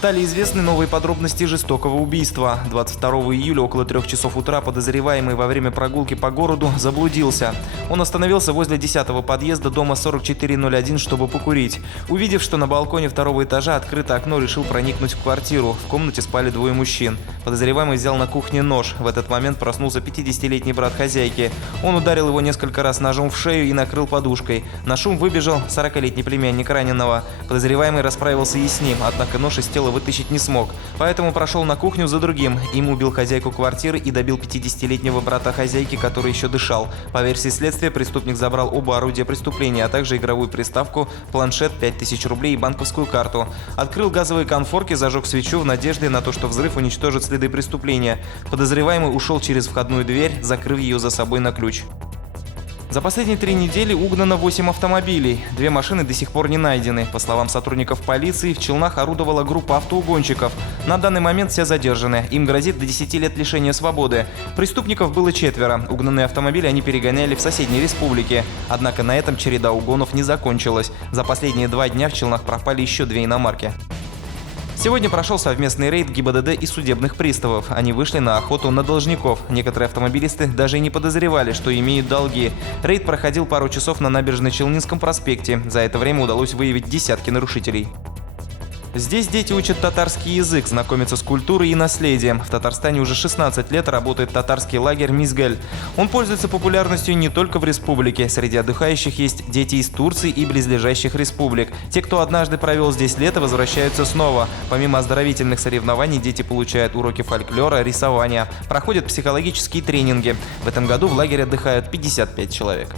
Стали известны новые подробности жестокого убийства. 22 июля около 3 часов утра подозреваемый во время прогулки по городу заблудился. Он остановился возле 10-го подъезда дома 4401, чтобы покурить. Увидев, что на балконе 2-го этажа открыто окно, решил проникнуть в квартиру. В комнате спали двое мужчин. Подозреваемый взял на кухне нож. В этот момент проснулся 50-летний брат хозяйки. Он ударил его несколько раз ножом в шею и накрыл подушкой. На шум выбежал 40-летний племянник раненого. Подозреваемый расправился и с ним, однако нож из тела вытащить не смог. Поэтому прошел на кухню за другим. Им убил хозяйку квартиры и добил 50-летнего брата хозяйки, который еще дышал. По версии следствия, преступник забрал оба орудия преступления, а также игровую приставку, планшет, 5000 рублей и банковскую карту. Открыл газовые конфорки, зажег свечу в надежде на то, что взрыв уничтожит следы преступления. Подозреваемый ушел через входную дверь, закрыв ее за собой на ключ. За последние 3 недели угнано 8 автомобилей. 2 машины до сих пор не найдены. По словам сотрудников полиции, в Челнах орудовала группа автоугонщиков. На данный момент все задержаны. Им грозит до 10 лет лишения свободы. Преступников было 4. Угнанные автомобили они перегоняли в соседней республике. Однако на этом череда угонов не закончилась. За последние 2 дня в Челнах пропали еще 2 иномарки. Сегодня прошел совместный рейд ГИБДД и судебных приставов. Они вышли на охоту на должников. Некоторые автомобилисты даже и не подозревали, что имеют долги. Рейд проходил пару часов на набережной Челнинском проспекте. За это время удалось выявить десятки нарушителей. Здесь дети учат татарский язык, знакомятся с культурой и наследием. В Татарстане уже 16 лет работает татарский лагерь «Мизгаль». Он пользуется популярностью не только в республике. Среди отдыхающих есть дети из Турции и близлежащих республик. Те, кто однажды провел здесь лето, возвращаются снова. Помимо оздоровительных соревнований, дети получают уроки фольклора, рисования, проходят психологические тренинги. В этом году в лагере отдыхают 55 человек.